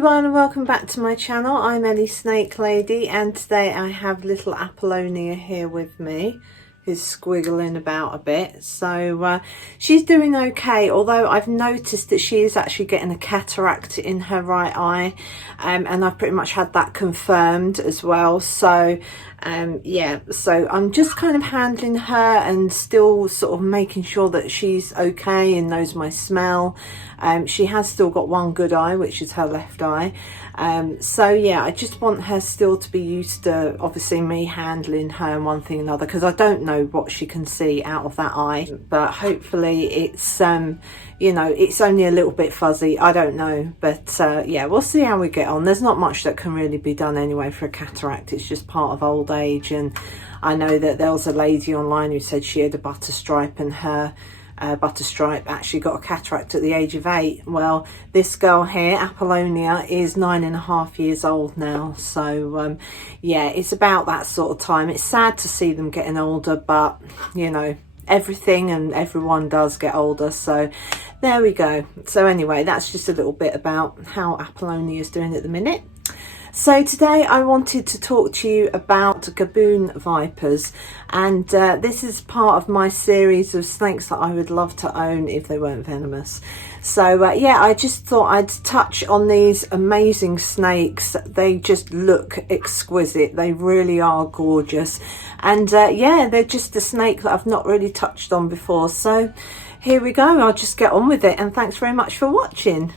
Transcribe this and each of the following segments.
everyone and welcome back to my channel. I'm Ellie Snake Lady and today I have little Apollonia here with me, who's squiggling about a bit. So she's doing okay, although I've noticed that she is actually getting a cataract in her right eye, and I've pretty much had that confirmed as well. So yeah, so I'm just kind of handling her and still sort of making sure that she's okay and knows my smell. She has still got one good eye, which is her left eye. So yeah, I just want her still to be used to obviously me handling her and one thing and another, because I don't know what she can see out of that eye, but hopefully it's you know, it's only a little bit fuzzy, I don't know, but yeah, we'll see how we get on. There's not much that can really be done anyway for a cataract. It's just part of old age, and I know that there was a lady online who said she had a butter stripe, and her butter stripe actually got a cataract at the age of 8. Well, this girl here, Apollonia, is 9.5 years old now. So yeah, it's about that sort of time. It's sad to see them getting older, but you know, everything and everyone does get older, so there we go. So anyway, that's just a little bit about how Apollonia is doing at the minute. So today I wanted to talk to you about Gaboon vipers, and this is part of my series of snakes that I would love to own if they weren't venomous. So yeah, I just thought I'd touch on these amazing snakes. They just look exquisite. They really are gorgeous, and yeah, they're just a snake that I've not really touched on before. So here we go, I'll just get on with it, and thanks very much for watching.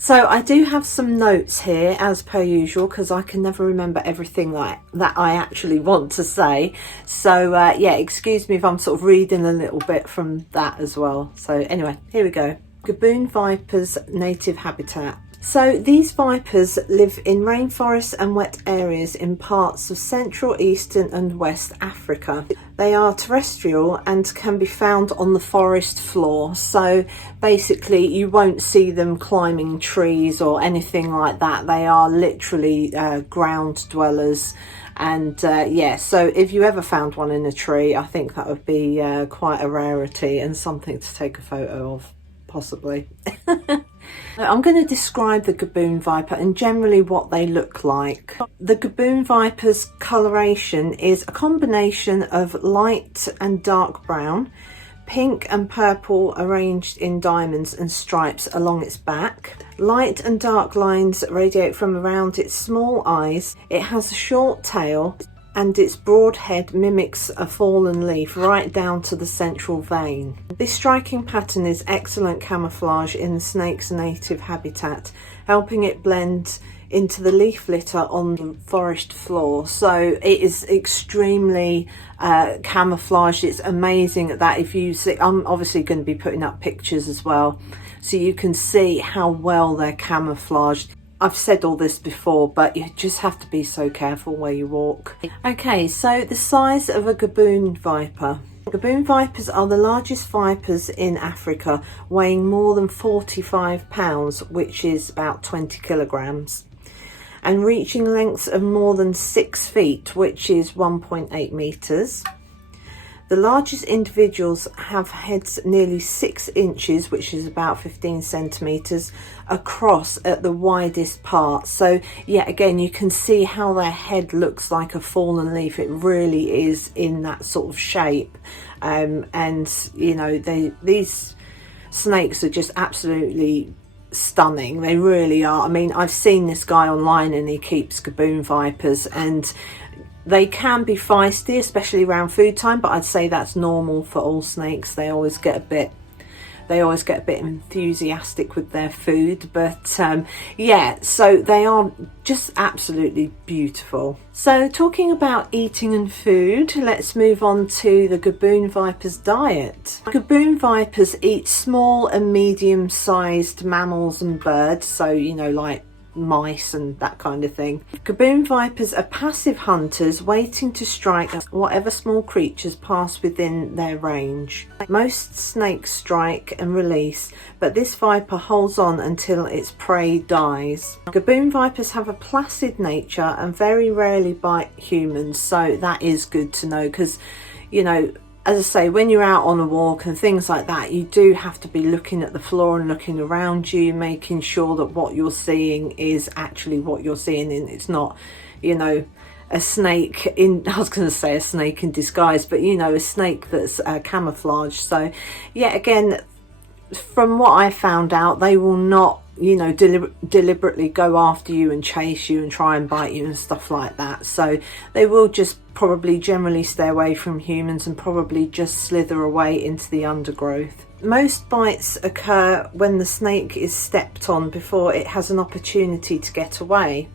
So I do have some notes here as per usual, because I can never remember everything that I actually want to say. So yeah, excuse me if I'm sort of reading a little bit from that as well. So anyway, here we go. Gaboon vipers' native habitat. So these vipers live in rainforests and wet areas in parts of Central, Eastern and West Africa. They are terrestrial and can be found on the forest floor. So basically you won't see them climbing trees or anything like that. They are literally ground dwellers. And yeah, so if you ever found one in a tree, I think that would be quite a rarity and something to take a photo of, possibly. I'm going to describe the Gaboon viper and generally what they look like. The Gaboon viper's coloration is a combination of light and dark brown, pink and purple arranged in diamonds and stripes along its back. Light and dark lines radiate from around its small eyes. It has a short tail, and its broad head mimics a fallen leaf right down to the central vein. This striking pattern is excellent camouflage in the snake's native habitat, helping it blend into the leaf litter on the forest floor. So it is extremely camouflaged. It's amazing at that. If you see, I'm obviously going to be putting up pictures as well, so you can see how well they're camouflaged. I've said all this before, but you just have to be so careful where you walk. Okay, so the size of a Gaboon viper. Gaboon vipers are the largest vipers in Africa, weighing more than 45 pounds, which is about 20 kilograms, and reaching lengths of more than 6 feet, which is 1.8 meters. The largest individuals have heads nearly 6 inches, which is about 15 centimeters across at the widest part. So yeah, again, you can see how their head looks like a fallen leaf. It really is in that sort of shape. And you know, these snakes are just absolutely stunning. They really are. I mean, I've seen this guy online and he keeps Gaboon vipers, and they can be feisty, especially around food time, but I'd say that's normal for all snakes. They always get a bit enthusiastic with their food. But yeah, so they are just absolutely beautiful. So talking about eating and food, let's move on to the Gaboon viper's diet. Gaboon vipers eat small and medium sized mammals and birds, so you know, like mice and that kind of thing. Gaboon vipers are passive hunters, waiting to strike whatever small creatures pass within their range. Most snakes strike and release, but this viper holds on until its prey dies. Gaboon vipers have a placid nature and very rarely bite humans, so that is good to know, because you know, as I say, when you're out on a walk and things like that, you do have to be looking at the floor and looking around you, making sure that what you're seeing is actually what you're seeing, and it's not, you know, a snake in, I was going to say a snake in disguise, but you know, a snake that's camouflaged. So yeah, again, from what I found out, they will not, you know, deliberately go after you and chase you and try and bite you and stuff like that. So they will just probably generally stay away from humans and probably just slither away into the undergrowth. Most bites occur when the snake is stepped on before it has an opportunity to get away.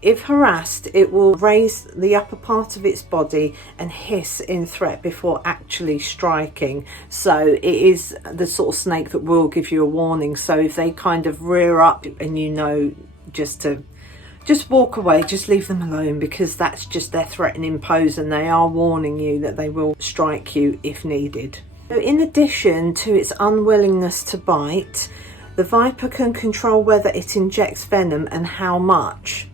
If harassed, it will raise the upper part of its body and hiss in threat before actually striking. So it is the sort of snake that will give you a warning. So if they kind of rear up and you know just to walk away, just leave them alone, because that's just their threatening pose and they are warning you that they will strike you if needed. So in addition to its unwillingness to bite, the viper can control whether it injects venom and how much.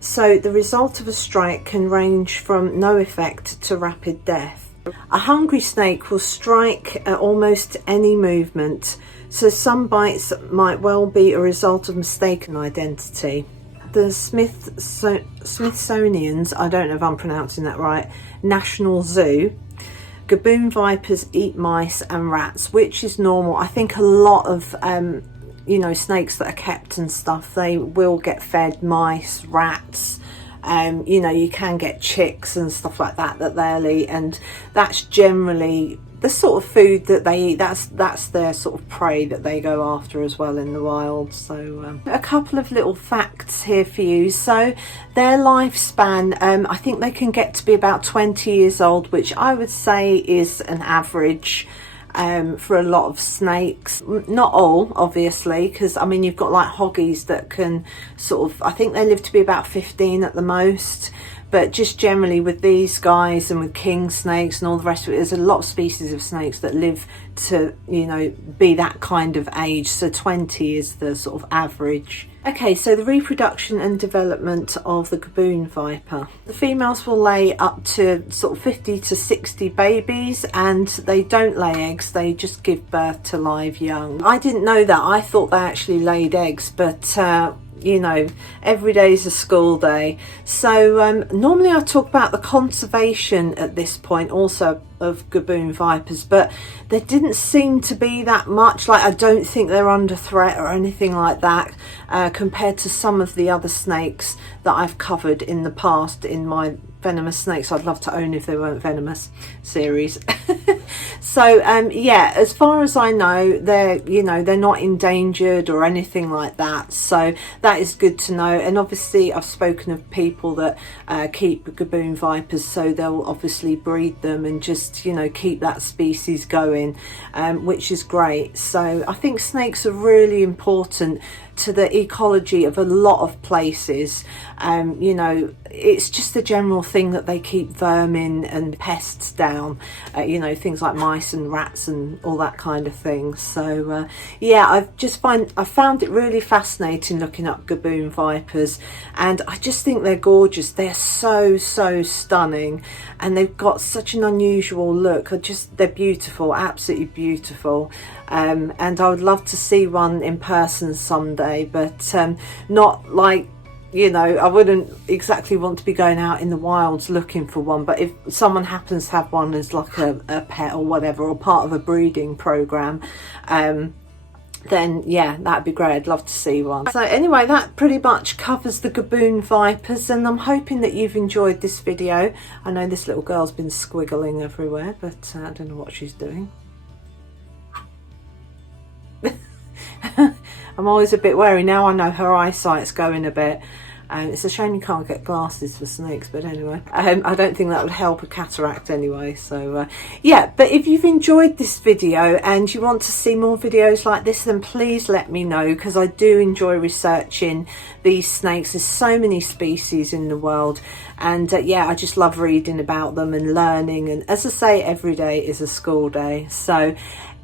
So the result of a strike can range from no effect to rapid death. A hungry snake will strike at almost any movement, so some bites might well be a result of mistaken identity. The Smithsonian's, I don't know if I'm pronouncing that right, National Zoo, Gaboon vipers eat mice and rats, which is normal. I think a lot of you know, snakes that are kept and stuff, they will get fed mice, rats, you know, you can get chicks and stuff like that they'll eat, and that's generally the sort of food that they eat. That's their sort of prey that they go after as well in the wild. So a couple of little facts here for you. So their lifespan, I think they can get to be about 20 years old, which I would say is an average for a lot of snakes. Not all, obviously, because I mean, you've got like hoggies that can sort of, I think they live to be about 15 at the most. But just generally with these guys and with king snakes and all the rest of it, there's a lot of species of snakes that live to, you know, be that kind of age. So 20 is the sort of average. Okay, so the reproduction and development of the Gaboon viper. The females will lay up to sort of 50 to 60 babies, and they don't lay eggs, they just give birth to live young. I didn't know that. I thought they actually laid eggs, but you know, every day is a school day. So normally I talk about the conservation at this point also of Gaboon vipers, but there didn't seem to be that much. Like, I don't think they're under threat or anything like that compared to some of the other snakes that I've covered in the past in my Venomous Snakes I'd love to own if they weren't venomous series. So yeah, as far as I know, they're, you know, they're not endangered or anything like that, so that is good to know. And obviously I've spoken of people that keep Gaboon vipers, so they'll obviously breed them and just, you know, keep that species going, which is great. So I think snakes are really important to the ecology of a lot of places. You know, it's just a general thing that they keep vermin and pests down, you know, things like mice and rats and all that kind of thing. So yeah, I found it really fascinating looking up Gaboon vipers, and I just think they're gorgeous. They're so stunning, and they've got such an unusual look. They're beautiful, absolutely beautiful. And I would love to see one in person someday, but not like, you know, I wouldn't exactly want to be going out in the wilds looking for one, but if someone happens to have one as like a pet or whatever, or part of a breeding program, then yeah, that'd be great. I'd love to see one. So anyway, that pretty much covers the Gaboon vipers, and I'm hoping that you've enjoyed this video. I know this little girl's been squiggling everywhere, but I don't know what she's doing. I'm always a bit wary now. I know her eyesight's going a bit. It's a shame you can't get glasses for snakes, but anyway, I don't think that would help a cataract anyway. So yeah, but if you've enjoyed this video and you want to see more videos like this, then please let me know, because I do enjoy researching these snakes. There's so many species in the world, and yeah, I just love reading about them and learning, and as I say, every day is a school day. So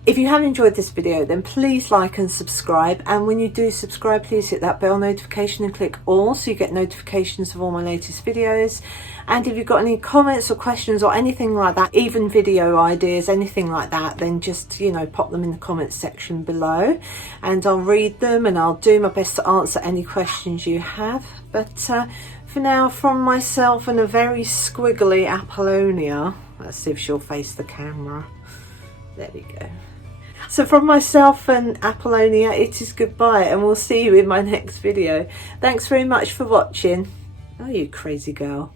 If you have enjoyed this video, then please like and subscribe, and when you do subscribe, please hit that bell notification and click all so you get notifications of all my latest videos. And if you've got any comments or questions or anything like that, even video ideas, anything like that, then just, you know, pop them in the comments section below and I'll read them and I'll do my best to answer any questions you have. But for now, from myself and a very squiggly Apollonia, let's see if she'll face the camera. There we go. So from myself and Apollonia, it is goodbye, and we'll see you in my next video. Thanks very much for watching. Oh, you crazy girl.